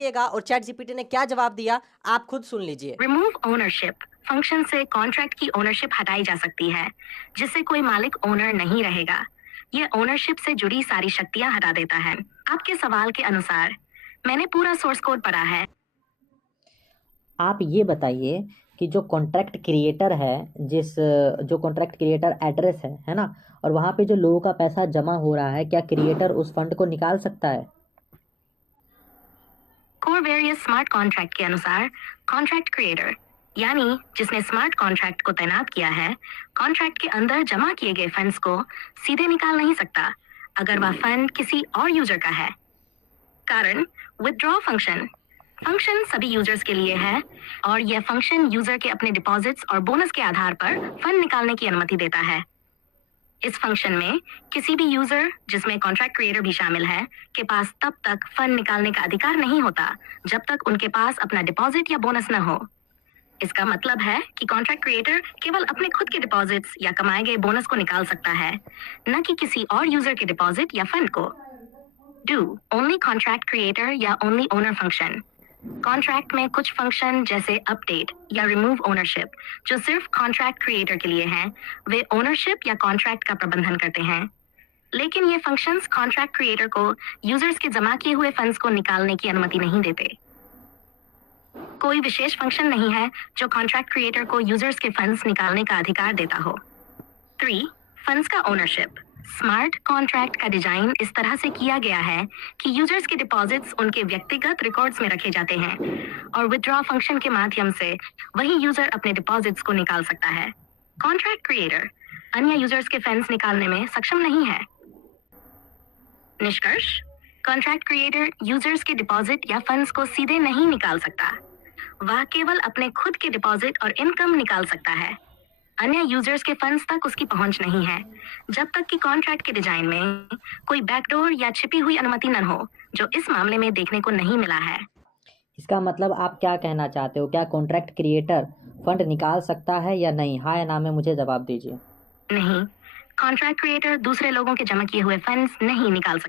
और chat GPT ने क्या जवाब दिया, आप खुद सुन लीजिए। रिमूव ओनरशिप फंक्शन से कॉन्ट्रैक्ट की ओनरशिप हटाई जा सकती है, जिससे कोई मालिक ओनर नहीं रहेगा। यह ओनरशिप से जुड़ी सारी शक्तियां हटा देता है। आपके सवाल के अनुसार मैंने पूरा सोर्स कोड पढ़ा है। आप ये बताइए कि जो कॉन्ट्रैक्ट क्रिएटर है, जो कॉन्ट्रैक्ट क्रिएटर एड्रेस है ना, और वहाँ पे जो लोगों का पैसा जमा हो रहा है, क्या क्रिएटर उस फंड को निकाल सकता है? कोरवेरियस स्मार्ट कॉन्ट्रैक्ट के अनुसार कॉन्ट्रैक्ट क्रिएटर यानी जिसने स्मार्ट कॉन्ट्रैक्ट को तैनात किया है, कॉन्ट्रैक्ट के अंदर जमा किए गए फंड्स को सीधे निकाल नहीं सकता अगर वह फंड किसी और यूजर का है। कारण विथड्रॉ फंक्शन फंक्शन सभी यूजर्स के लिए है और यह फंक्शन यूजर के अपने डिपॉजिट्स और बोनस के आधार पर फंड निकालने की अनुमति देता है। इस फंक्शन में किसी भी यूजर, जिसमें कॉन्ट्रैक्ट क्रिएटर भी शामिल है, के पास तब तक फंड निकालने का अधिकार नहीं होता जब तक उनके पास अपना डिपॉजिट या बोनस न हो। इसका मतलब है कि कॉन्ट्रैक्ट क्रिएटर केवल अपने खुद के डिपॉजिट्स या कमाए गए बोनस को निकाल सकता है, न कि किसी और यूजर के डिपॉजिट या फंड को। डू ओनली कॉन्ट्रैक्ट क्रिएटर या ओनली ओनर फंक्शन। कॉन्ट्रैक्ट में कुछ फंक्शन जैसे अपडेट या रिमूव ओनरशिप जो सिर्फ कॉन्ट्रैक्ट क्रिएटर के लिए हैं, वे ओनरशिप या कॉन्ट्रैक्ट का प्रबंधन करते हैं। लेकिन ये फंक्शंस कॉन्ट्रैक्ट क्रिएटर को यूजर्स के जमा किए हुए फंड्स को निकालने की अनुमति नहीं देते। कोई विशेष फंक्शन नहीं है जो कॉन्ट्रैक्ट क्रिएटर को यूजर्स के फंड्स निकालने का अधिकार देता हो। 3. फंड्स का ओनरशिप। स्मार्ट कॉन्ट्रैक्ट का डिजाइन इस तरह से किया गया है कि यूजर्स के डिपॉजिट्स उनके व्यक्तिगत रिकॉर्ड्स में रखे जाते हैं और विथड्रॉ फंक्शन के माध्यम से वही यूजर अपने डिपॉजिट्स को निकाल सकता है। कॉन्ट्रैक्ट क्रिएटर अन्य यूजर्स के फंड्स निकालने में सक्षम नहीं है। निष्कर्ष, कॉन्ट्रैक्ट क्रिएटर यूजर्स के डिपॉजिट या फंड्स को सीधे नहीं निकाल सकता। वह केवल अपने खुद के डिपॉजिट और इनकम निकाल सकता है। अन्य यूजर्स के फंड्स तक उसकी पहुंच नहीं है जब तक कि कॉन्ट्रैक्ट के डिजाइन में कोई बैकडोर या छिपी हुई अनुमति न हो, जो इस मामले में देखने को नहीं मिला है। इसका मतलब आप क्या कहना चाहते हो? क्या कॉन्ट्रैक्ट क्रिएटर फंड निकाल सकता है या नहीं? हाँ या ना में मुझे जवाब दीजिए। नहीं, कॉन्ट्रैक्ट क्रिएटर दूसरे लोगों के जमा किए हुए फंड्स नहीं निकाल सकता।